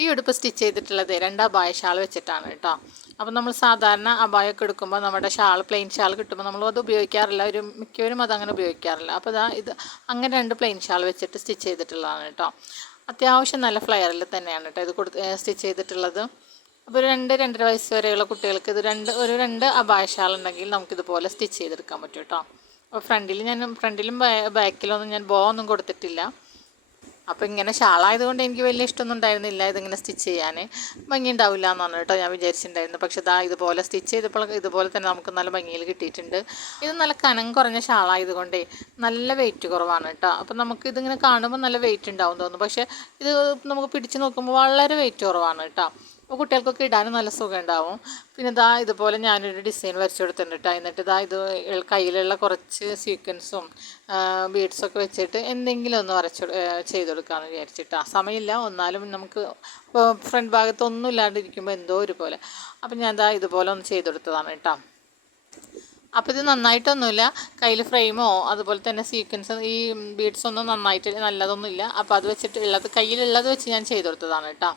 ഈ ഉടുപ്പ് സ്റ്റിച്ച് ചെയ്തിട്ടുള്ളത് 2 അബായ ഷാൾ വെച്ചിട്ടാണ് കേട്ടോ. അപ്പോൾ നമ്മൾ സാധാരണ അബായൊക്കെ എടുക്കുമ്പോൾ നമ്മുടെ ഷാൾ പ്ലെയിൻ ഷാൾ കിട്ടുമ്പോൾ നമ്മൾ അത് ഉപയോഗിക്കാറില്ല, മിക്കവരും അതങ്ങനെ ഉപയോഗിക്കാറില്ല. അപ്പോൾ ഇത് അങ്ങനെ 2 പ്ലെയിൻ ഷാൾ വെച്ചിട്ട് സ്റ്റിച്ച് ചെയ്തിട്ടുള്ളതാണ് കേട്ടോ. അത്യാവശ്യം നല്ല ഫ്ലെയറിൽ തന്നെയാണ് കേട്ടോ ഇത് സ്റ്റിച്ച് ചെയ്തിട്ടുള്ളത്. അപ്പോൾ 2-2.5 വയസ്സ് വരെയുള്ള കുട്ടികൾക്ക് ഇത് ഒരു 2 അബായ ഷാൾ ഉണ്ടെങ്കിൽ നമുക്കിതുപോലെ സ്റ്റിച്ച് ചെയ്തെടുക്കാൻ പറ്റും കേട്ടോ. അപ്പോൾ ഫ്രണ്ടിലും ബാക്കിലൊന്നും ഞാൻ ബോ ഒന്നും കൊടുത്തിട്ടില്ല. അപ്പോൾ ഇങ്ങനെ ഷാളായതുകൊണ്ട് എനിക്ക് വലിയ ഇഷ്ടമൊന്നും ഉണ്ടായിരുന്നില്ല ഇതിങ്ങനെ സ്റ്റിച്ച് ചെയ്യാൻ. ഭംഗി ഉണ്ടാവില്ല എന്നാണ് കേട്ടോ ഞാൻ വിചാരിച്ചിട്ടുണ്ടായിരുന്നു. പക്ഷേ ഇതുപോലെ സ്റ്റിച്ച് ചെയ്തപ്പോൾ ഇതുപോലെ തന്നെ നമുക്ക് നല്ല ഭംഗിയിൽ കിട്ടിയിട്ടുണ്ട്. ഇത് നല്ല കനം കുറഞ്ഞ ഷാളായതുകൊണ്ടേ നല്ല വെയിറ്റ് കുറവാണ് കേട്ടോ. അപ്പോൾ നമുക്കിതിങ്ങനെ കാണുമ്പോൾ നല്ല വെയിറ്റ് ഉണ്ടാവും തോന്നും, പക്ഷേ ഇത് നമുക്ക് പിടിച്ച് നോക്കുമ്പോൾ വളരെ വെയിറ്റ് കുറവാണ് കേട്ടോ. അപ്പോൾ കുട്ടികൾക്കൊക്കെ ഇടാനും നല്ല സുഖം ഉണ്ടാവും. പിന്നെ ഇതുപോലെ ഞാനൊരു ഡിസൈൻ വരച്ചു കൊടുത്തിട്ടുണ്ട് കേട്ടോ. എന്നിട്ട് ഇത് കയ്യിലുള്ള കുറച്ച് സീക്വൻസും ബീഡ്സൊക്കെ വെച്ചിട്ട് എന്തെങ്കിലും ഒന്ന് ചെയ്ത് കൊടുക്കാമെന്ന് വിചാരിച്ചിട്ടാ. സമയമില്ല, എന്നാലും നമുക്ക് ഫ്രണ്ട് ഭാഗത്തൊന്നും ഇല്ലാണ്ടിരിക്കുമ്പോൾ എന്തോ ഒരു പോലെ. അപ്പം ഞാൻ ഇതുപോലെ ഒന്ന് ചെയ്ത് കൊടുത്തതാണ് കേട്ടോ. അപ്പോൾ ഇത് നന്നായിട്ടൊന്നുമില്ല, കയ്യിൽ ഫ്രെയിമോ അതുപോലെ തന്നെ സീക്വൻസ് ഈ ബീഡ്സൊന്നും നന്നായിട്ട് നല്ലതൊന്നുമില്ല. അപ്പോൾ അത് വെച്ചിട്ട് കയ്യിലുള്ളത് വെച്ച് ഞാൻ ചെയ്ത് കൊടുത്തതാണ് കേട്ടോ.